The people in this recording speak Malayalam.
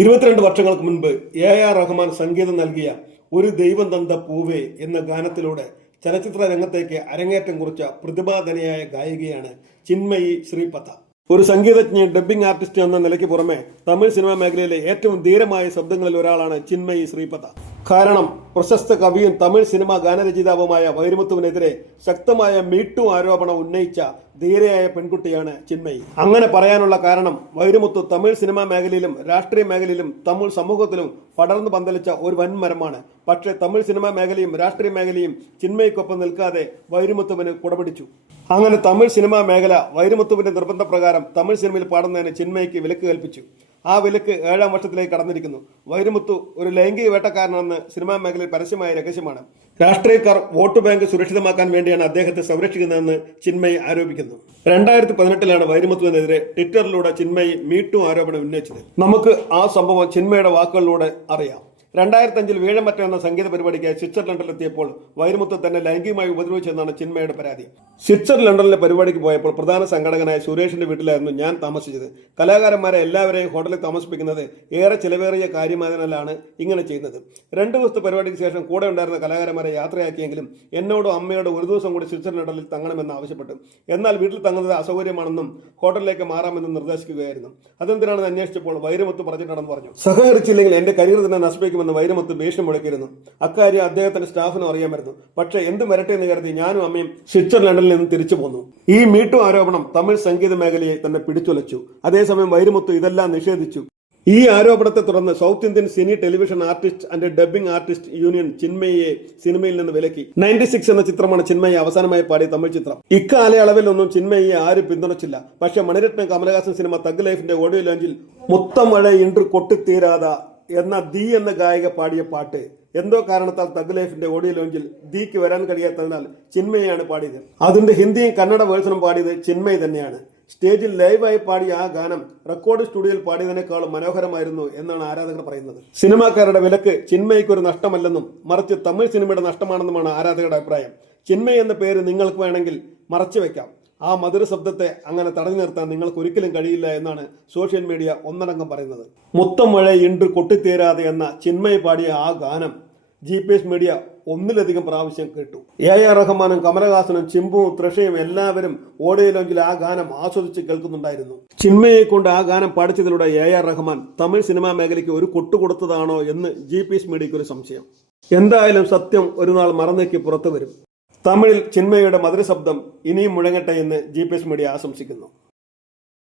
22 വർഷങ്ങൾക്ക് മുൻപ് എ.ആർ. റഹ്മാൻ സംഗീതം നൽകിയ ഒരു ദൈവം തന്ന പൂവേ എന്ന ഗാനത്തിലൂടെ ചലച്ചിത്ര രംഗത്തേക്ക് അരങ്ങേറ്റം കുറിച്ച പ്രതിഭാധനയായ ഗായികയാണ് ചിന്മയി ശ്രീപഥ. ഒരു സംഗീതജ്ഞ, ഡബ്ബിംഗ് ആർട്ടിസ്റ്റ് എന്ന നിലയ്ക്ക് പുറമെ തമിഴ് സിനിമാ മേഖലയിലെ ഏറ്റവും ധീരമായ ശബ്ദങ്ങളിൽ ഒരാളാണ് ചിന്മയി ശ്രീപഥ. കാരണം പ്രശസ്ത കവിയും തമിഴ് സിനിമാ ഗാനരചയിതാവുമായ വൈരമുത്തുവിനെതിരെ ശക്തമായ മീട്ടു ആരോപണം ഉന്നയിച്ച ധീരയായ പെൺകുട്ടിയാണ് ചിന്മയി. അങ്ങനെ പറയാനുള്ള കാരണം വൈരമുത്തു തമിഴ് സിനിമാ മേഖലയിലും രാഷ്ട്രീയ മേഖലയിലും തമിഴ് സമൂഹത്തിലും പടർന്നു പന്തലിച്ച ഒരു വൻമരമാണ്. പക്ഷേ തമിഴ് സിനിമാ മേഖലയും രാഷ്ട്രീയ മേഖലയും ചിന്മയിക്കൊപ്പം നിൽക്കാതെ വൈരമുത്തുവിന് കുടപിടിച്ചു. അങ്ങനെ തമിഴ് സിനിമാ മേഖല വൈരമുത്തുവിന്റെ നിർബന്ധപ്രകാരം തമിഴ് സിനിമയിൽ പാടുന്നതിന് ചിന്മയിക്ക് വിലക്ക് കൽപ്പിച്ചു. ആ വിലക്ക് 7ാം വർഷത്തിലേക്ക് കടന്നിരിക്കുന്നു. വൈരമുത്തു ഒരു ലൈംഗിക വേട്ടക്കാരനാണെന്ന് സിനിമാ മേഖലയിൽ പരസ്യമായ രഹസ്യമാണ്. രാഷ്ട്രീയക്കാർ വോട്ട് ബാങ്ക് സുരക്ഷിതമാക്കാൻ വേണ്ടിയാണ് അദ്ദേഹത്തെ സംരക്ഷിക്കുന്നതെന്ന് ചിന്മയി ആരോപിക്കുന്നു. 2018 വൈരമുത്തുവിനെതിരെ ട്വിറ്ററിലൂടെ ചിന്മയി മീട്ടു ആരോപണം ഉന്നയിച്ചത്. നമുക്ക് ആ സംഭവം ചിന്മയുടെ വാക്കുകളിലൂടെ അറിയാം. 2005 വീഴമറ്റ എന്ന സംഗീത പരിപാടിക്ക് സ്വിറ്റ്സർലൻഡിലെത്തിയപ്പോൾ വൈരമുത്ത് തന്നെ ലൈംഗികമായി ഉപദ്രവിച്ചെന്നാണ് ചിന്മയുടെ പരാതി. സ്വിറ്റ്സർലൻഡിലെ പരിപാടിക്ക് പോയപ്പോൾ പ്രധാന സംഘടകനായ സുരേഷിന്റെ വീട്ടിലായിരുന്നു ഞാൻ താമസിച്ചത്. കലാകാരന്മാരെ എല്ലാവരെയും ഹോട്ടലിൽ താമസിപ്പിക്കുന്നത് ഏറെ ചിലവേറിയ കാര്യമായതിനാലാണ് ഇങ്ങനെ ചെയ്യുന്നത്. 2 ദിവസത്തെ പരിപാടിക്ക് ശേഷം കൂടെ ഉണ്ടായിരുന്ന കലാകാരന്മാരെ യാത്രയാക്കിയെങ്കിലും എന്നോടും അമ്മയോടും ഒരു ദിവസം കൂടി സ്വിറ്റ്സർലൻഡിൽ തങ്ങണമെന്ന് ആവശ്യപ്പെട്ടു. എന്നാൽ വീട്ടിൽ തങ്ങുന്നത് അസൗകര്യമാണെന്നും ഹോട്ടലിലേക്ക് മാറാമെന്നും നിർദ്ദേശിക്കുകയായിരുന്നു. അതെന്തിനാണെന്ന് അന്വേഷിച്ചപ്പോൾ വൈരമുത്ത് പറഞ്ഞിട്ടുണ്ടെന്ന് പറഞ്ഞു. സഹകരിച്ചില്ലെങ്കിൽ എന്റെ കരിയർ തന്നെ നശിപ്പിക്കും വൈരമുത്ത് ഭീഷണി മുഴക്കിയിരുന്നു. അക്കാര്യം അദ്ദേഹത്തിന്റെ സ്റ്റാഫിനും അറിയാമായിരുന്നു. പക്ഷേ എന്തും വരട്ടെ എന്ന് കരുതി ഞാനും അമ്മയും സ്വിറ്റ്സർലൻഡിൽ നിന്ന് തിരിച്ചു പോന്നു. ഈ മീട്ടു ആരോപണം തമിഴ് സംഗീത മേഖലയെ തന്നെ പിടിച്ചുലച്ചു. അതേസമയം വൈരമുത്ത് ഇതെല്ലാം നിഷേധിച്ചു. ഈ ആരോപണത്തെ തുടർന്ന് south Indian cine television artist and dubbing artist union ചിന്മയിയെ സിനിമയിൽ നിന്ന് വിലക്കി. 96 എന്ന ചിത്രമാണ് ചിന്മയി അവസാനമായി പാടിയ തമിഴ് ചിത്രം. ഇക്കാലയളവിലൊന്നും ചിന്മയിയെ ആരും പിന്തുണച്ചില്ല. പക്ഷേ മണിരത്നം കമലഹാസൻ സിനിമ തഗ് ലൈഫിന്റെ ഓഡിയോ ലോഞ്ചിൽ മുത്തമഴ ഇன்று കൊട്ടിത്തീരാത എന്ന ദീ എന്ന ഗായിക പാടിയ പാട്ട് എന്തോ കാരണത്താൽ തഗ് ലൈഫിന്റെ ഓഡിയോ ലോഞ്ചിൽ ദീക്ക് വരാൻ കഴിയാത്തതിനാൽ ചിന്മയാണ് പാടിയത്. അതിന്റെ ഹിന്ദിയും കന്നഡ വേർഷനും പാടിയത് ചിന്മയി തന്നെയാണ്. സ്റ്റേജിൽ ലൈവായി പാടിയ ആ ഗാനം റെക്കോർഡ് സ്റ്റുഡിയോയിൽ പാടിയതിനേക്കാളും മനോഹരമായിരുന്നു എന്നാണ് ആരാധകർ പറയുന്നത്. സിനിമാക്കാരുടെ വിലക്ക് ചിന്മയിക്ക് ഒരു നഷ്ടമല്ലെന്നും മറിച്ച് തമിഴ് സിനിമയുടെ നഷ്ടമാണെന്നുമാണ് ആരാധകരുടെ അഭിപ്രായം. ചിന്മയി എന്ന പേര് നിങ്ങൾക്ക് വേണമെങ്കിൽ മറച്ചു വെക്കാം. ആ മധുര ശബ്ദത്തെ അങ്ങനെ തടഞ്ഞു നിർത്താൻ നിങ്ങൾക്ക് ഒരിക്കലും കഴിയില്ല എന്നാണ് സോഷ്യൽ മീഡിയ ഒന്നടങ്കം പറയുന്നത്. മുത്തം മഴ ഇன்று കൊട്ടിത്തീരാതെ എന്ന ചിന്മയി പാടിയ ആ ഗാനം GPS മീഡിയ ഒന്നിലധികം പ്രാവശ്യം കേട്ടു. A.R. റഹ്മാനും കമലഹാസനും ചിമ്പുവും തൃഷയും എല്ലാവരും ഓഡിയോ ലോഞ്ചിൽ ആ ഗാനം ആസ്വദിച്ച് കേൾക്കുന്നുണ്ടായിരുന്നു. ചിന്മയെ കൊണ്ട് ആ ഗാനം പാടിച്ചതിലൂടെ A.R. റഹ്മാൻ തമിഴ് സിനിമാ മേഖലയ്ക്ക് ഒരു കൊട്ടുകൊടുത്തതാണോ എന്ന് GPS മീഡിയയ്ക്ക് ഒരു സംശയം. എന്തായാലും സത്യം ഒരു നാൾ മറന്നേക്ക് പുറത്തു വരും. തമിഴിൽ ചിന്മയുടെ മധുര ശബ്ദം ഇനിയും മുഴങ്ങട്ടെ എന്ന് GPS മീഡിയ ആശംസിക്കുന്നു.